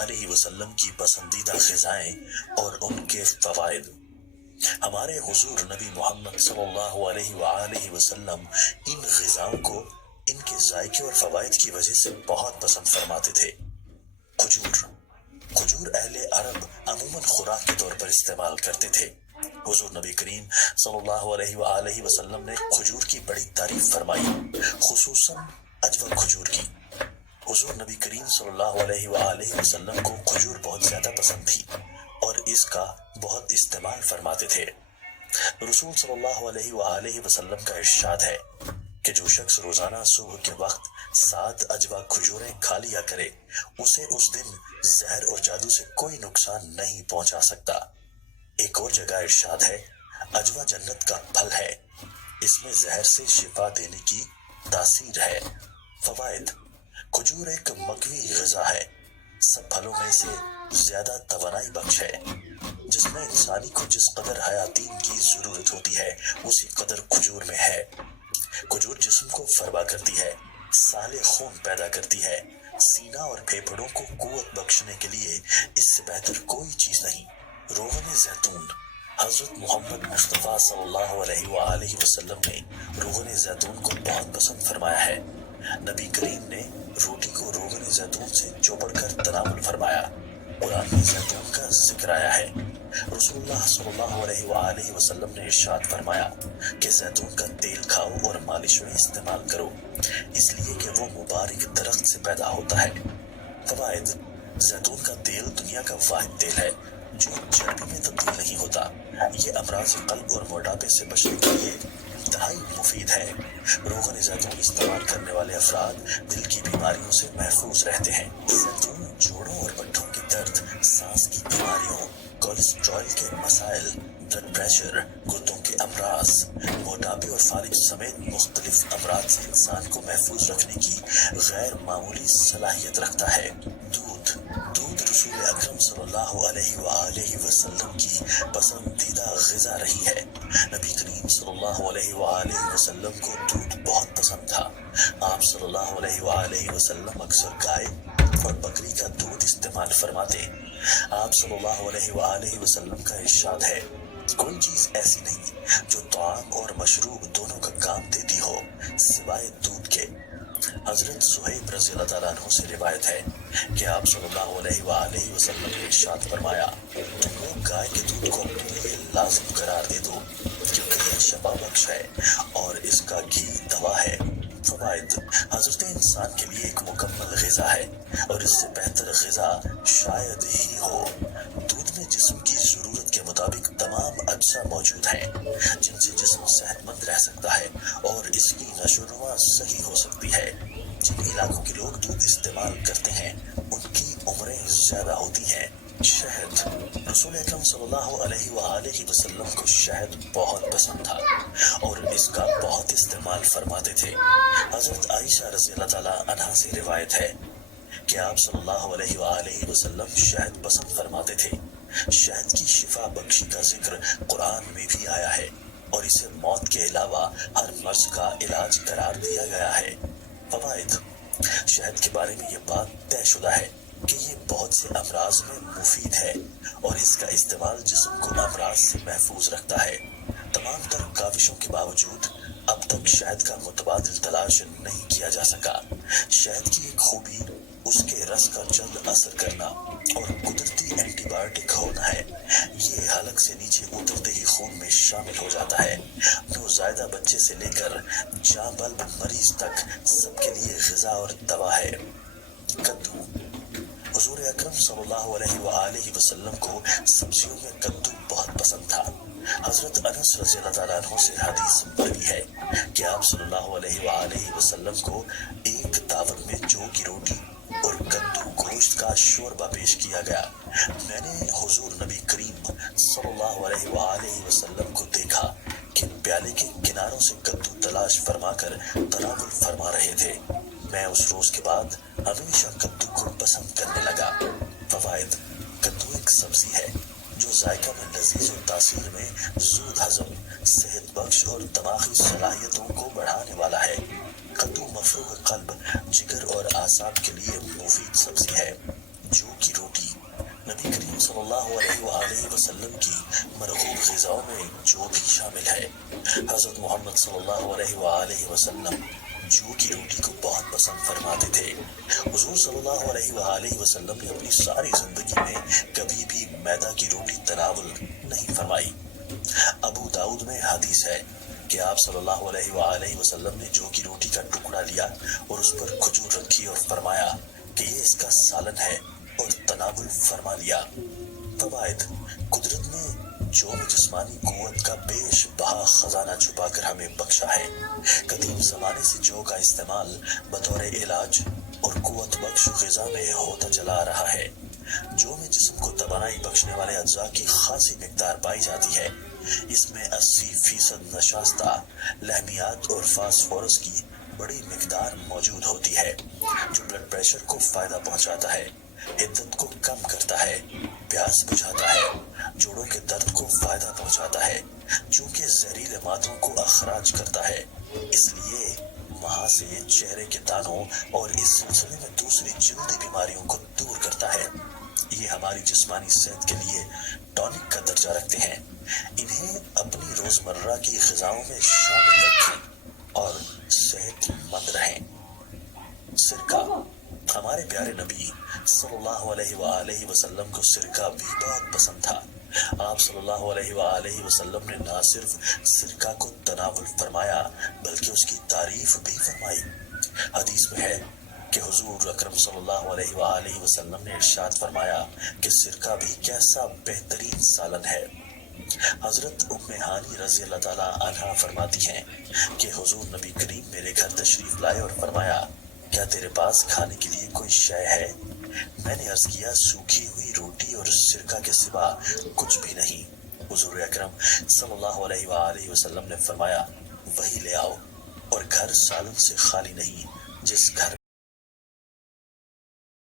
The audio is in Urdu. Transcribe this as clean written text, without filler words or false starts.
علیہ وسلم کی پسندیدہ غذائیں اور ان کے فوائد۔ ہمارے حضور نبی محمد صلی اللہ علیہ وآلہ وسلم ان غذاؤں کو ان کے ذائقے اور فوائد کی وجہ سے بہت پسند فرماتے تھے۔ کھجور اہل عرب عموماً خوراک کے طور پر استعمال کرتے تھے۔ حضور نبی کریم صلی اللہ علیہ وآلہ وسلم نے کھجور کی بڑی تعریف فرمائی، خصوصاً اجوا کھجور کی۔ حضور نبی کریم صلی اللہ علیہ وآلہ وسلم کو کھجور بہت زیادہ پسند تھی اور اس کا بہت استعمال فرماتے تھے۔ رسول صلی اللہ علیہ وآلہ وسلم کا ارشاد ہے کہ جو شخص روزانہ صبح کے وقت 7 اجوا کھجوریں کھا لیا کرے اسے اس دن زہر اور جادو سے کوئی نقصان نہیں پہنچا سکتا۔ ایک اور جگہ ارشاد ہے، اجوا جنت کا پھل ہے، اس میں زہر سے شفا دینے کی تاثیر ہے۔ فوائد: کھجور ایک مقوی غذا ہے، سب پھلوں میں سے زیادہ توانائی بخش ہے۔ جس میں انسانی کو جس قدر حیاتین کی ضرورت ہوتی ہے اسی قدر کھجور میں ہے۔ کھجور جسم کو فربا کرتی ہے، سالے خون پیدا کرتی ہے، سینہ اور پھیپھڑوں کو قوت بخشنے کے لیے اس سے بہتر کوئی چیز نہیں۔ روغن زیتون: حضرت محمد مصطفیٰ صلی اللہ علیہ وآلہ وسلم نے روغن زیتون کو بہت پسند فرمایا ہے۔ نبی کریم نے روٹی کو روغن زیتون سے چوپڑ کر تناول فرمایا۔ قرآن میں زیتون کا ذکر آیا ہے۔ رسول اللہ صلی اللہ علیہ وآلہ وسلم نے ارشاد فرمایا کہ زیتون کا تیل کھاؤ اور مالش میں استعمال کرو، اس لیے کہ وہ مبارک درخت سے پیدا ہوتا ہے۔ فوائد: زیتون کا تیل دنیا کا واحد تیل ہے جو چربی میں تبدیل نہیں ہوتا۔ یہ امراض قلب اور موٹاپے سے بچنے کے لیے انتہائی مفید ہے۔ روغن زیتون استعمال کرنے والے افراد دل کی بیماریوں سے محفوظ رہتے ہیں۔ زیتون جوڑوں اور پٹھوں کے درد، سانس کی بیماریوں، کولیسٹرول کے مسائل، بلڈ پریشر، گردوں کے امراض، موٹاپے اور فالج سمیت مختلف امراض سے انسان کو محفوظ رکھنے کی غیر معمولی صلاحیت رکھتا ہے۔ دودھ رسول اکرم صلی اللہ علیہ وآلہ وسلم کی پسندیدہ غذا رہی ہے۔ نبی کریم صلی اللہ علیہ وآلہ وسلم کو دودھ بہت پسند تھا۔ آپ صلی اللہ علیہ وآلہ وسلم اکثر گائے اور بکری کا دودھ استعمال فرماتے۔ آپ صلی اللہ علیہ وآلہ وسلم کا ارشاد ہے، کوئی چیز ایسی نہیں جو طعام اور مشروب دونوں کا کام دیتی ہو سوائے دودھ کے۔ حضرت صہیب رضی اللہ تعالیٰ عنہ سے روایت ہے کہ آپ صلی اللہ علیہ وآلہ وسلم نے ارشاد فرمایا، تم لوگ گائے کے دودھ کو اپنے لیے لازم قرار دے دو کیونکہ یہ شفا بخش ہے اور اس کا گھی دوا ہے۔ فوائد: حضرت انسان کے لیے ایک مکمل غذا ہے اور اس سے بہتر غذا شاید ہی ہو۔ دودھ میں جسم کی ضرورت کے مطابق تمام اجزاء موجود ہیں جن سے جسم صحت مند رہ سکتا ہے اور اس کی نشو و نما صحیح ہو سکتی ہے۔ جن علاقوں کے لوگ دودھ استعمال کرتے ہیں ان کی عمریں زیادہ ہوتی ہیں۔ شہد: رسول اکرم صلی اللہ علیہ وآلہ وسلم کو شہد بہت پسند تھا اور اس کا بہت استعمال فرماتے تھے۔ حضرت عائشہ رضی اللہ تعالیٰ عنہا سے روایت ہے کہ آپ صلی اللہ علیہ وآلہ وسلم شہد پسند فرماتے تھے۔ شہد کی شفا بخشی کا ذکر قرآن میں بھی آیا ہے اور اسے موت کے علاوہ ہر مرض کا علاج قرار دیا گیا ہے۔ فوائد: شہد کے بارے میں یہ بات طے شدہ ہے کہ یہ بہت سے امراض میں مفید ہے اور اس کا استعمال جسم کو امراض سے محفوظ رکھتا ہے۔ تمام تر کاوشوں کے باوجود اب تک شہد کا متبادل تلاش نہیں کیا جا سکا۔ شہد کی ایک خوبی اس کے رس کا جلد اثر کرنا اور قدرتی اینٹی بایوٹک ہونا ہے۔ یہ حلق سے نیچے اترتے ہی خون میں شامل ہو جاتا ہے۔ نوزائیدہ بچے سے لے کر جاں بلب مریض تک سب کے لیے غذا اور دوا ہے۔ کدو: حضور اکرم صلی اللہ علیہ وآلہ وسلم کو سبزیوں میں کدو بہت پسند تھا۔ حضرت انس رضی اللہ تعالیٰ عنہ سے حدیث مروی ہے کہ آپ صلی اللہ علیہ وآلہ وسلم کو ایک دعوت میں جو کی روٹی اور کدو گوشت کا شوربہ پیش کیا گیا۔ میں نے حضور نبی کریم صلی اللہ علیہ وآلہ وسلم کو دیکھا کہ پیالے کے کناروں سے کدو تلاش فرما کر تناول فرما رہے تھے۔ میں اس روز کے بعد ہمیشہ کدو کو پسند کرنے لگا۔ فوائد: کدو ایک سبزی ہے جو ذائقہ میں لذیذ اور تاثیر میں زود ہضم، صحت بخش اور دماغی صلاحیتوں کو بڑھانے والا ہے۔ کدو مفروغ قلب، جگر اور اعصاب کے لیے مفید سبزی ہے۔ جو کی روٹی نبی کریم صلی اللہ علیہ وآلہ وسلم کی مرغوب غذاؤں میں جو بھی شامل ہے۔ حضرت محمد صلی اللہ علیہ وآلہ وسلم جو کی روٹی کو بہت پسند فرماتے تھے۔ حضور صلی اللہ علیہ وآلہ وسلم نے اپنی ساری زندگی میں کبھی بھی میدا کی روٹی تناول نہیں فرمائی۔ ابو داؤد میں حدیث ہے کہ آپ صلی اللہ علیہ وآلہ وسلم نے جو کی روٹی کا ٹکڑا لیا اور اس پر کھجور رکھی اور فرمایا کہ یہ اس کا سالن ہے اور تناول فرما لیا۔ فوائد: قدرت نے جو میں جسمانی قوت کا بیش بہا خزانہ چھپا کر ہمیں بخشا ہے۔ قدیم زمانے سے جو کا استعمال بطور علاج اور قوت بخش غذا میں ہوتا چلا آ رہا ہے۔ جو میں جسم کو توانائی بخشنے والے اجزاء کی خاصی مقدار پائی جاتی ہے۔ اس میں 80% نشاستہ لحمیات اور فاسفورس کی بڑی مقدار موجود ہوتی ہے، جو بلڈ پریشر کو فائدہ پہنچاتا ہے، حدت کو کم کرتا ہے، پیاس بجھاتا ہے، جوڑوں کے درد کو فائدہ پہنچاتا ہے، چونکہ زہریلے مادوں کو اخراج کرتا ہے، اس لیے وہاں سے چہرے کے دانوں اور اس سلسلے میں دوسری جلدی بیماریوں کو دور کرتا ہے۔ یہ ہماری جسمانی صحت کے لیے ٹونک کا درجہ رکھتے ہیں۔ انہیں اپنی روزمرہ کی غذاؤں میں شامل رکھیں اور صحت مند رہیں۔ سرکہ: ہمارے پیارے نبی صلی اللہ علیہ وآلہ وسلم کو سرکہ بھی بہت پسند تھا۔ آپ صلی اللہ علیہ وآلہ وسلم نے نہ صرف سرکہ کو تناول فرمایا بلکہ اس کی تعریف بھی فرمائی۔ حدیث میں ہے کہ حضور اکرم صلی اللہ علیہ وآلہ وسلم نے ارشاد فرمایا کہ سرکہ بھی کیسا بہترین سالن ہے۔ حضرت ام ہانی رضی اللہ تعالیٰ عنہا فرماتی ہیں کہ حضور نبی کریم میرے گھر تشریف لائے اور فرمایا، کیا تیرے پاس کھانے کے لیے کوئی شے ہے؟ میں نے عرض کیا، سوکھی ہوئی روٹی اور سرکہ کے سوا کچھ بھی نہیں۔ حضور اکرم صلی اللہ علیہ وآلہ وسلم نے فرمایا، وہی لے آؤ، اور گھر سالن سے خالی نہیں جس گھر